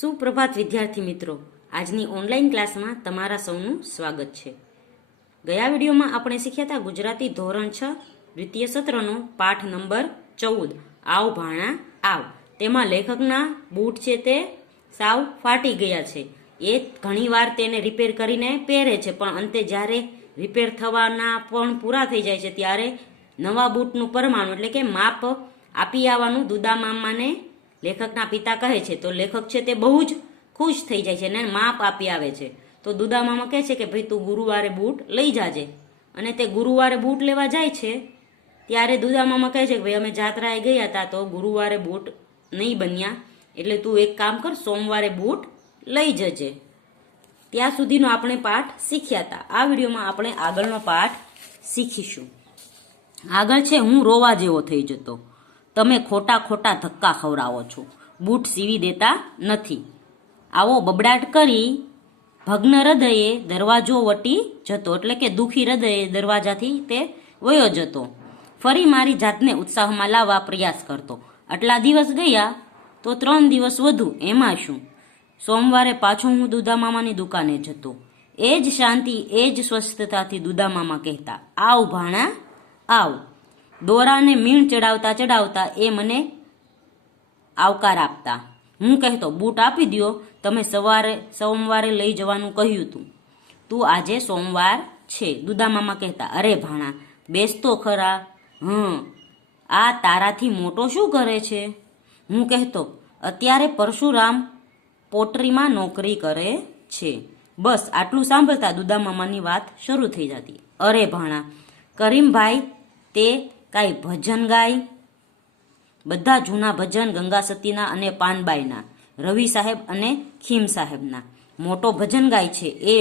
સુપ્રભાત વિદ્યાર્થી મિત્રો, આજની ઓનલાઈન ક્લાસમાં તમારા સૌનું સ્વાગત છે। ગયા વિડીયોમાં આપણે શીખ્યા હતા ગુજરાતી ધોરણ 6 દ્વિતીય સત્રનો પાઠ નંબર 14 આવ ભાણા આવ। તેમાં લેખકના બૂટ છે તે સાવ ફાટી ગયા છે। એ ઘણીવાર તેને રિપેર કરીને પહેરે છે, પણ અંતે જ્યારે રિપેર થવાના પણ પૂરા થઈ જાય છે ત્યારે નવા બૂટનું પરમાણુ એટલે કે માપ આપી આવવાનું દુદા મામાને લેખકના પિતા કહે છે। તો લેખક છે તે બહુ જ ખુશ થઈ જાય છે અને માપ આપી આવે છે। તો દુદા મામા કહે છે કે ભાઈ તું ગુરુવારે બૂટ લઈ જાજે, અને તે ગુરુવારે બૂટ લેવા જાય છે ત્યારે દુદા મામા કહે છે કે ભાઈ અમે જાત્રાએ ગયા હતા તો ગુરુવારે બૂટ નહીં બન્યા, એટલે તું એક કામ કર, સોમવારે બૂટ લઈ જજે। ત્યાં સુધીનો આપણે પાઠ શીખ્યા હતા। આ વિડીયોમાં આપણે આગળનો પાઠ શીખીશું। આગળ છે હું રોવા જેવો થઈ જતો, તમે ખોટા ખોટા ધક્કા ખવડાવો છો, બૂટ સીવી દેતા નથી। આવો બબડાટ કરી ભગ્ન હૃદયે દરવાજો વટી જતો, એટલે કે દુઃખી હૃદયે દરવાજાથી તે વયો જતો। ફરી મારી જાતને ઉત્સાહમાં લાવવા પ્રયાસ કરતો, આટલા દિવસ ગયા તો 3 દિવસ વધુ, એમાં શું? સોમવારે પાછો હું દુદા મામાની દુકાને જતો। એ જ શાંતિ, એ જ સ્વસ્થતાથી દુદા મામા કહેતા, આવ ભાણા આવ। દોરાને મીણ ચડાવતા ચડાવતા એ મને આવકાર આપતા। હું કહેતો, બૂટ આપી દ્યો, તમે સોમવારે લઈ જવાનું કહ્યું હતું, તું આજે સોમવાર છે। દુદા મામા કહેતા, અરે ભાણા બેસ તો ખરા, આ તારાથી મોટો શું કરે છે? હું કહેતો, અત્યારે પરશુરામ પોટરીમાં નોકરી કરે છે। બસ આટલું સાંભળતા દુદા મામાની વાત શરૂ થઈ જતી, અરે ભાણા કરીમભાઈ તે કાંઈ ભજન ગાય? બધા જૂના ભજન ગંગા સતીના અને પાનબાઈના, રવિ સાહેબ અને ખીમ સાહેબના મોટો ભજન ગાય છે, એ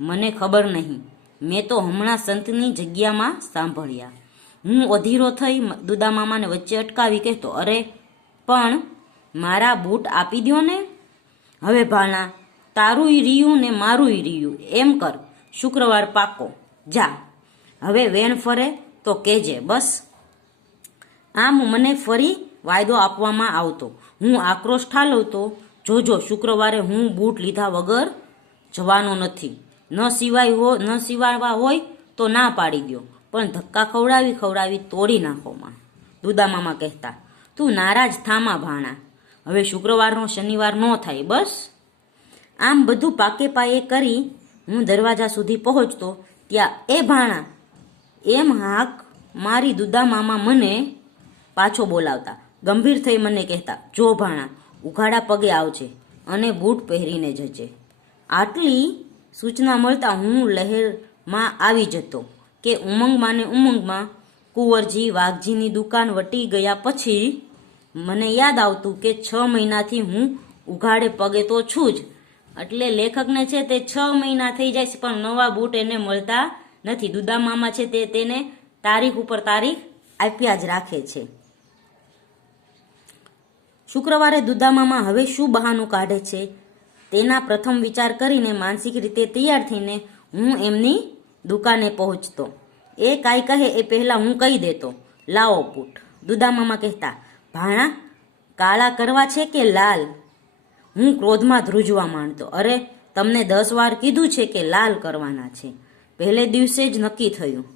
મને ખબર નહીં, મેં તો હમણાં સંતની જગ્યામાં સાંભળ્યા। હું અધીરો થઈ દુદા મામાને વચ્ચે અટકાવી કહેતો, અરે પણ મારા બૂટ આપી દ્યો ને। હવે ભાણા તારુંય રીયું ને મારુંય રીયું, એમ કર શુક્રવાર પાકો, જા હવે વેણ ફરે તો કહેજે બસ। આમ મને ફરી વાયદો આપવામાં આવતો, હું આક્રોશ ઠાલવતો, જોજો શુક્રવારે હું બૂટ લીધા વગર જવાનો નથી, ન સિવાવા હોય તો ના પાડી દો, પણ ધક્કા ખવડાવી તોડી નાખોમાં। દુદા મામા કહેતા, તું નારાજ થામા ભાણા, હવે શુક્રવારનો શનિવાર ન થાય બસ। આમ બધું પાકે પાયે કરી હું દરવાજા સુધી પહોંચતો ત્યાં એ ભાણા એમ હાક મારી દુદા મામા મને પાછો બોલાવતા। ગંભીર થઈ મને કહેતા, જો ભાણા ઉઘાડા પગે આવજે અને બૂટ પહેરીને જજે। આટલી સૂચના મળતા હું લહેરમાં આવી જતો કે ઉમંગમાં ને ઉમંગમાં કુંવરજી વાઘજીની દુકાન વટી ગયા પછી મને યાદ આવતું કે 6 મહિનાથી હું ઉઘાડે પગે તો છું જ, એટલે લેખકને છે તે 6 મહિના થઈ જાય છે પણ નવા બૂટ એને મળતા નથી। દુદા મામા છે તે તેને તારીખ ઉપર તારીખ આપ્યા જ રાખે છે। શુક્રવારે દુદા મામા હવે શું બહાનું કાઢે છે તેના પ્રથમ વિચાર કરીને માનસિક રીતે તૈયાર થઈને હું એમની દુકાને પહોંચતો। એ કાંઈ કહે એ પહેલાં હું કહી દેતો, લાવો બૂટ। દુદા મામા કહેતા, ભાણા કાળા કરવા છે કે લાલ? હું ક્રોધમાં ધ્રુજવા માંડતો, અરે તમને 10 વાર કીધું છે કે લાલ કરવાના છે, પહેલે દિવસે જ નક્કી થયું,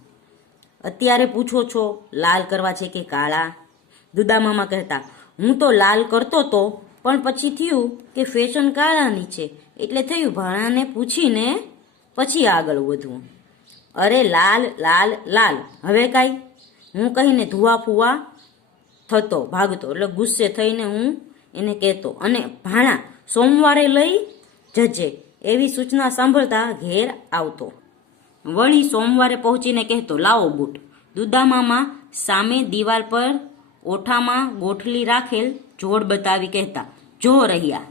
અત્યારે પૂછો છો લાલ કરવા છે કે કાળા? દુદા મામા કહેતા, હું તો લાલ કરતો તો, પણ પછી થયું કે ફેશન કાળાની છે એટલે થયું ભાણાને પૂછીને પછી આગળ વધવું। અરે લાલ લાલ લાલ, હવે કાંઈ? હું કહીને ધુવા ફુવા થતો ભાગતો, એટલે ગુસ્સે થઈને હું એને કહેતો, અને ભાણા સોમવારે લઈ જજે એવી સૂચના સાંભળતા ઘેર આવતો। વળી સોમવારે પહોંચીને કહેતો, લાવો બૂટ। દુદા મામા સામે દિવાલ પર ઓઠામાં ગોઠલી રાખેલ જોડ બતાવી કહેતા, જો રહ્યા।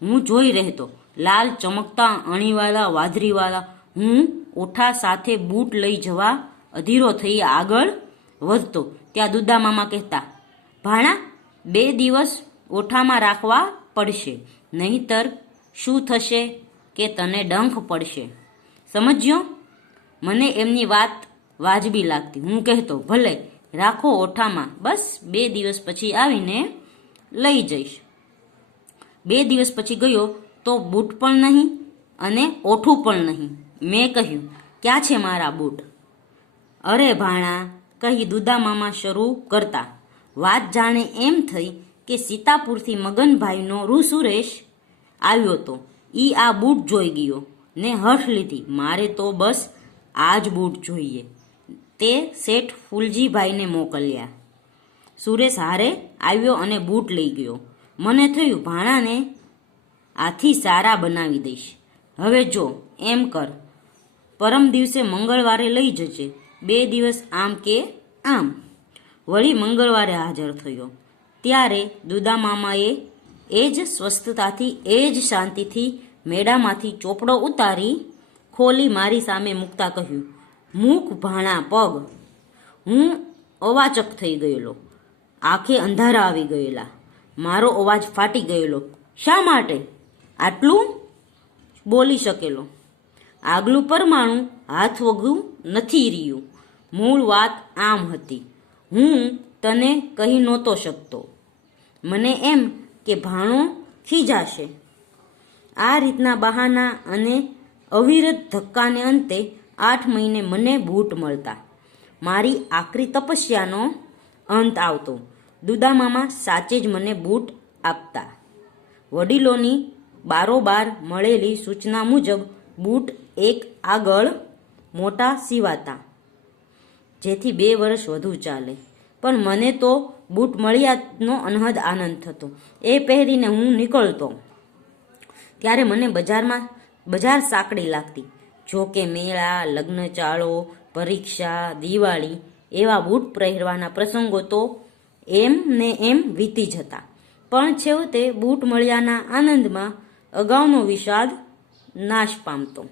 હું જોઈ રહેતો, લાલ ચમકતા અણીવાળા વાદરીવાળા। હું ઓઠા સાથે બૂટ લઈ જવા અધીરો થઈ આગળ વધતો ત્યાં દુદા મામા કહેતા, ભાણા 2 દિવસ ઓઠામાં રાખવા પડશે, નહીંતર શું થશે કે તને ડંખ પડશે, સમજ્યો? મને એમની વાત વાજબી લાગતી। હું કહેતો, ભલે રાખો ઓઠામાં, બસ 2 દિવસ પછી આવીને લઈ જઈશ। 2 દિવસ પછી ગયો તો બૂટ પણ નહીં અને ઓઠું પણ નહીં. મેં કહ્યું, ક્યાં છે મારા બૂટ? અરે ભાણા, કહી દુદામામા શરૂ કરતા. વાત જાણે એમ થઈ કે સીતાપુરથી મગનભાઈનો સુરેશ આવ્યો તો ઈ આ બૂટ જોઈ ગયો ને હઠ લીધી, મારે તો બસ આ જ બૂટ જોઈએ. તે શેઠ ફૂલજીભાઈને મોકલ્યા. સુરેશ હારે આવ્યો અને બૂટ લઈ ગયો. મને થયું ભાણાને આથી સારા બનાવી દઈશ. હવે જો એમ કર, પરમ દિવસે મંગળવારે લઈ જજે. 2 દિવસ આમ કે આમ. વળી મંગળવારે હાજર થયો ત્યારે દુદામામાએ એ જ સ્વસ્થતાથી એ જ શાંતિથી મેડામાંથી ચોપડો ઉતારી ખોલી મારી સામે મૂકતા કહ્યું, મૂક ભાણા પગ. હું અવાચક થઈ ગયેલો. આંખે અંધારા આવી ગયેલા. મારો અવાજ ફાટી ગયેલો. શા માટે? આટલું બોલી શકેલો. આગલું પરમાણું હાથ વગું નથી રહ્યું. મૂળ વાત આમ હતી. હું તને કહી નહોતો શકતો. મને એમ કે ભાણો ખીજાશે. આ રીતના બહાના અને અવિરત ધક્કાને અંતે 8 મહિને મને બૂટ મળતા. મારી આકરી તપસ્યાનો અંત આવતો. દુદામામા સાચે જ મને બૂટ આપતા. વડીલોની બારોબાર મળેલી સૂચના મુજબ બૂટ એક આગળ મોટા સીવાતા, જેથી 2 વર્ષ વધુ ચાલે. પણ મને તો બૂટ મળ્યાનો અનહદ આનંદ થતો. એ પહેરીને હું નીકળતો ત્યારે મને બજાર સાંકડી લાગતી. જો કે મેળા, લગ્ન ચાળો, પરીક્ષા, દિવાળી એવા બૂટ પહેરવાના પ્રસંગો તો એમ ને એમ વીતી જતા. પણ છેવટે બૂટ મળ્યાના આનંદમાં અગાઉનો વિષાદ નાશ પામતો.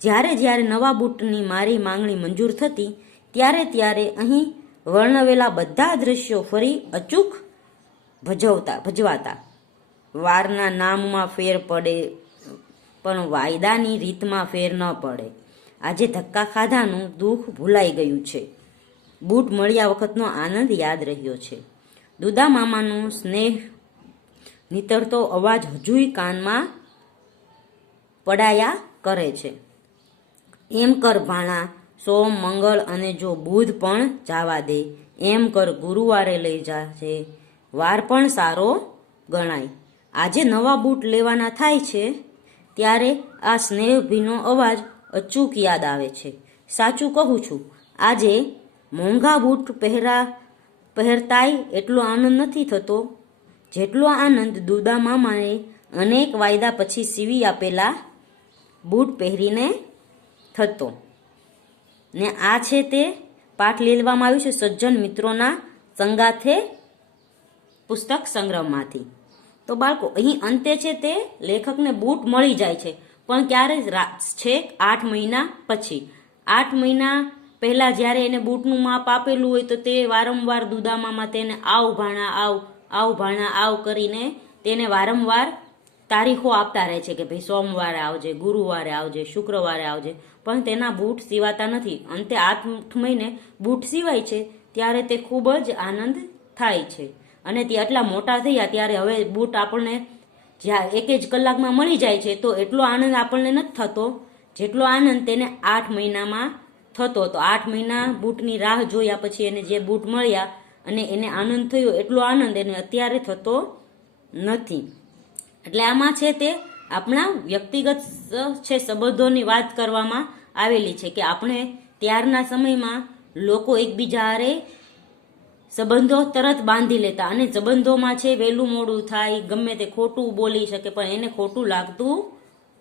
જ્યારે નવા બૂટની મારી માંગણી મંજૂર થતી ત્યારે અહીં વર્ણવેલા બધા દ્રશ્યો ફરી અચૂક ભજવાતા. વારના નામમાં ફેર પડે પણ વાયદાની રીતમાં ફેર ન પડે. આજે ધક્કા ખાધાનું દુઃખ ભૂલાઈ ગયું છે. બૂટ મળ્યા વખતનો આનંદ યાદ રહ્યો છે. દુદામામાનો સ્નેહ નીતરતો અવાજ હજુય કાનમાં પડાયા કરે છે. એમ કર ભાણા, સોમ, મંગળ અને જો બુધ પણ જાવા દે. એમ કર ગુરુવારે લઈ જાજે. વાર પણ સારો ગણાય. આજે નવા બૂટ લેવાના થાય છે ત્યારે આ સ્નેહભીનો અવાજ અચૂક યાદ આવે છે. સાચું કહું છું, આજે મોંઘા બૂટ પહેરતાય એટલો આનંદ નથી થતો જેટલો આનંદ દુદામામાએ અનેક વાયદા પછી સીવી આપેલા બૂટ પહેરીને થતો. ને આ છે તે પાઠ લેવામાં આવ્યું છે સજ્જન મિત્રોના સંગાથે પુસ્તક સંગ્રહમાંથી. તો બાળકો, અહીં અંતે છે તે લેખકને બૂટ મળી જાય છે, પણ ક્યારે છે? 8 મહિના પછી. 8 મહિના પહેલા જ્યારે એને બૂટનું માપ આપેલું હોય તો તે વારંવાર દુદામામા તેને આવ ભાણા આવ, આવ ભાણા આવ કરીને તેને વારંવાર તારીખો આપતા રહે છે કે ભાઈ સોમવારે આવજે, ગુરુવારે આવજે, શુક્રવારે આવજે. પણ તેના બૂટ સીવાતા નથી. અંતે 8 મહિને બૂટ સીવાય છે ત્યારે તે ખૂબ જ આનંદ થાય છે. અને તે આટલા મોટા થયા ત્યારે હવે બૂટ આપણને જ્યાં 1 જ કલાકમાં મળી જાય છે તો એટલો આનંદ આપણને નથી થતો જેટલો આનંદ તેને 8 મહિનામાં થતો. તો 8 મહિના બૂટની રાહ જોયા પછી એને જે બૂટ મળ્યા અને એને આનંદ થયો એટલો આનંદ એને અત્યારે થતો નથી. એટલે આમાં છે તે આપણા વ્યક્તિગત છે સંબંધોની વાત કરવામાં આવેલી છે કે આપણે ત્યારના સમયમાં લોકો એકબીજા હારે સંબંધો તરત બાંધી લેતા અને સંબંધોમાં છે વહેલું મોડું થાય, ગમે તે ખોટું બોલી શકે પણ એને ખોટું લાગતું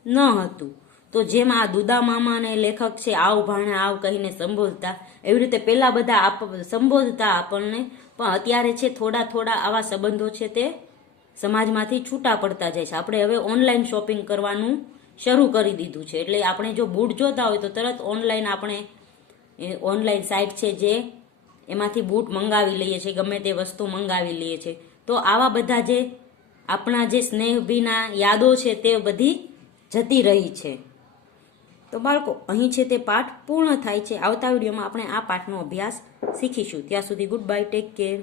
ન હતું. તો જેમ આ દુદામામાને લેખક છે આવ ભાણા આવ કહીને સંબોધતા, એવી રીતે પહેલા બધા સંબોધતા આપણને, પણ અત્યારે છે થોડા આવા સંબંધો છે તે સમાજમાંથી છૂટા પડતા જાય છે. આપણે હવે ઓનલાઈન શોપિંગ કરવાનું શરૂ કરી દીધું છે. એટલે આપણે જો બૂટ જોતા હોય તો તરત ઓનલાઈન આપણે ઓનલાઈન સાઇટ છે જે એમાંથી બૂટ મંગાવી લઈએ છીએ, ગમે તે વસ્તુ મંગાવી લઈએ છીએ. તો આવા બધા જે આપણા જે સ્નેહભીના યાદો છે તે બધી જતી રહી છે. તો બાળકો, અહીં છે તે પાઠ પૂર્ણ થાય છે. આવતા વિડીયોમાં આપણે આ પાઠનો અભ્યાસ શીખીશું. ત્યાં સુધી ગુડ બાય, ટેક કેર.